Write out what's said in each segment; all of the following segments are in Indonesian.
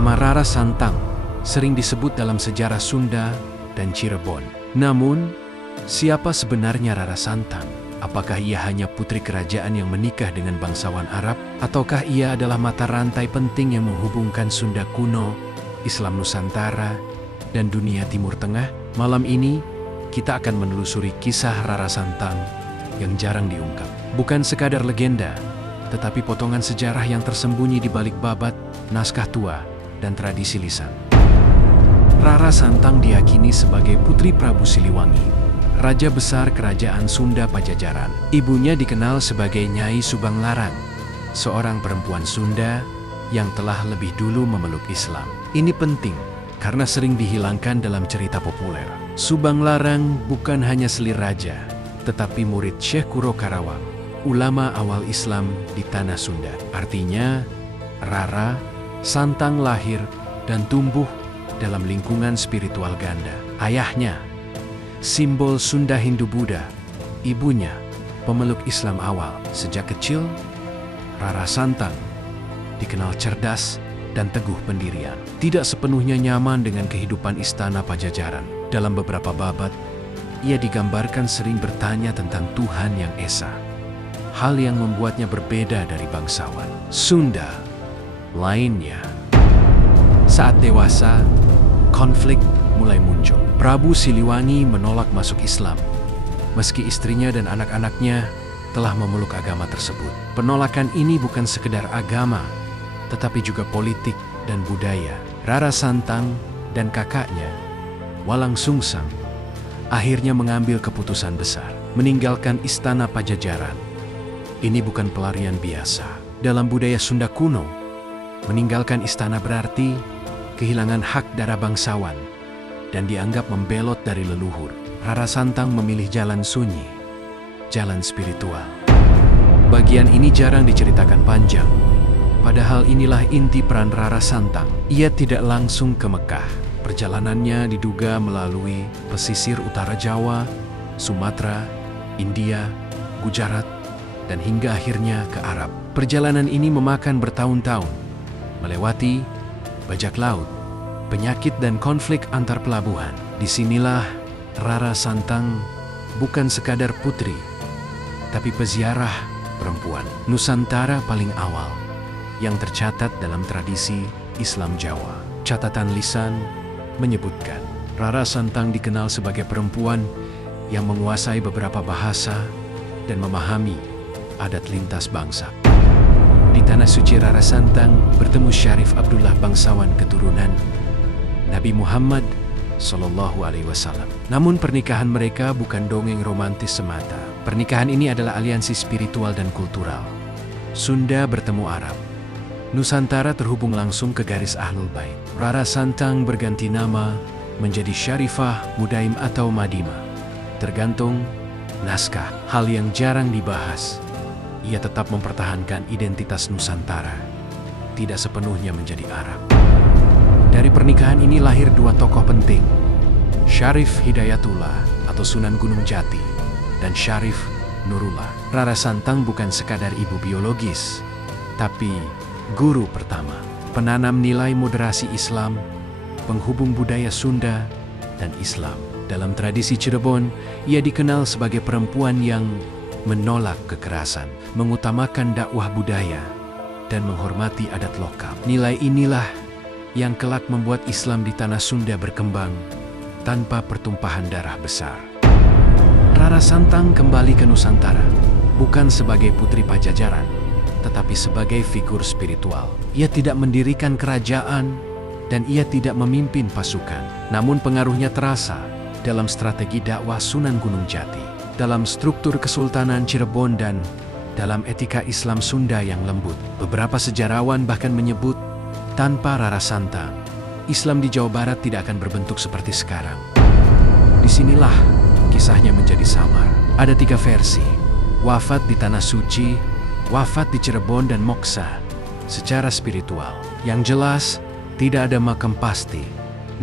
Nama Rara Santang sering disebut dalam sejarah Sunda dan Cirebon. Namun, siapa sebenarnya Rara Santang? Apakah ia hanya putri kerajaan yang menikah dengan bangsawan Arab? Ataukah ia adalah mata rantai penting yang menghubungkan Sunda kuno, Islam Nusantara, dan dunia Timur Tengah? Malam ini, kita akan menelusuri kisah Rara Santang yang jarang diungkap. Bukan sekadar legenda, tetapi potongan sejarah yang tersembunyi di balik babat, naskah tua, dan tradisi lisan. Rara Santang diyakini sebagai putri Prabu Siliwangi, Raja Besar Kerajaan Sunda Pajajaran. Ibunya dikenal sebagai Nyai Subang Larang, seorang perempuan Sunda yang telah lebih dulu memeluk Islam. Ini penting karena sering dihilangkan dalam cerita populer. Subang Larang bukan hanya selir raja, tetapi murid Syekh Kuro Karawang, ulama awal Islam di tanah Sunda. Artinya, Rara Santang lahir dan tumbuh dalam lingkungan spiritual ganda. Ayahnya, simbol Sunda Hindu-Buddha. Ibunya, pemeluk Islam awal. Sejak kecil, Rara Santang dikenal cerdas dan teguh pendirian. Tidak sepenuhnya nyaman dengan kehidupan istana Pajajaran. Dalam beberapa babat, ia digambarkan sering bertanya tentang Tuhan yang Esa. Hal yang membuatnya berbeda dari bangsawan Sunda lainnya. Saat dewasa, konflik mulai muncul. Prabu Siliwangi menolak masuk Islam, meski istrinya dan anak-anaknya telah memeluk agama tersebut. Penolakan ini bukan sekedar agama, tetapi juga politik dan budaya. Rara Santang dan kakaknya, Walang Sungsang, akhirnya mengambil keputusan besar, meninggalkan istana Pajajaran. Ini bukan pelarian biasa. Dalam budaya Sunda kuno, meninggalkan istana berarti kehilangan hak darah bangsawan dan dianggap membelot dari leluhur. Rara Santang memilih jalan sunyi, jalan spiritual. Bagian ini jarang diceritakan panjang, padahal inilah inti peran Rara Santang. Ia tidak langsung ke Mekah. Perjalanannya diduga melalui pesisir utara Jawa, Sumatera, India, Gujarat, dan hingga akhirnya ke Arab. Perjalanan ini memakan bertahun-tahun, melewati bajak laut, penyakit dan konflik antar pelabuhan. Disinilah Rara Santang bukan sekadar putri, tapi peziarah perempuan Nusantara paling awal yang tercatat dalam tradisi Islam Jawa. Catatan lisan menyebutkan, Rara Santang dikenal sebagai perempuan yang menguasai beberapa bahasa dan memahami adat lintas bangsa. Di Tanah Suci, Rara Santang bertemu Syarif Abdullah, bangsawan keturunan Nabi Muhammad SAW. Namun pernikahan mereka bukan dongeng romantis semata. Pernikahan ini adalah aliansi spiritual dan kultural. Sunda bertemu Arab. Nusantara terhubung langsung ke garis Ahlul Bait. Rara Santang berganti nama menjadi Syarifah, Mudaim atau Madimah, tergantung naskah. Hal yang jarang dibahas, ia tetap mempertahankan identitas Nusantara, tidak sepenuhnya menjadi Arab. Dari pernikahan ini lahir dua tokoh penting, Syarif Hidayatullah atau Sunan Gunung Jati, dan Syarif Nurullah. Rara Santang bukan sekadar ibu biologis, tapi guru pertama, penanam nilai moderasi Islam, penghubung budaya Sunda dan Islam. Dalam tradisi Cirebon, ia dikenal sebagai perempuan yang menolak kekerasan, mengutamakan dakwah budaya, dan menghormati adat lokal. Nilai inilah yang kelak membuat Islam di tanah Sunda berkembang tanpa pertumpahan darah besar. Rara Santang kembali ke Nusantara, bukan sebagai putri Pajajaran, tetapi sebagai figur spiritual. Ia tidak mendirikan kerajaan, dan ia tidak memimpin pasukan. Namun pengaruhnya terasa dalam strategi dakwah Sunan Gunung Jati, dalam struktur Kesultanan Cirebon, dan dalam etika Islam Sunda yang lembut. Beberapa sejarawan bahkan menyebut, tanpa Rara Santang, Islam di Jawa Barat tidak akan berbentuk seperti sekarang. Disinilah kisahnya menjadi samar. Ada 3 versi: wafat di Tanah Suci, wafat di Cirebon, dan moksa secara spiritual. Yang jelas, tidak ada makam pasti.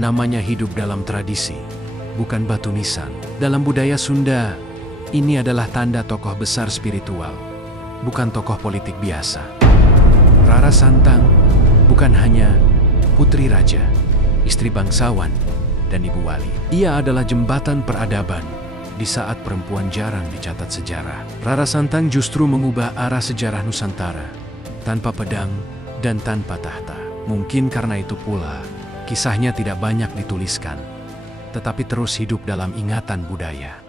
Namanya hidup dalam tradisi, bukan batu nisan. Dalam budaya Sunda, ini adalah tanda tokoh besar spiritual, bukan tokoh politik biasa. Rara Santang bukan hanya putri raja, istri bangsawan, dan ibu wali. Ia adalah jembatan peradaban di saat perempuan jarang dicatat sejarah. Rara Santang justru mengubah arah sejarah Nusantara tanpa pedang dan tanpa tahta. Mungkin karena itu pula kisahnya tidak banyak dituliskan, tetapi terus hidup dalam ingatan budaya.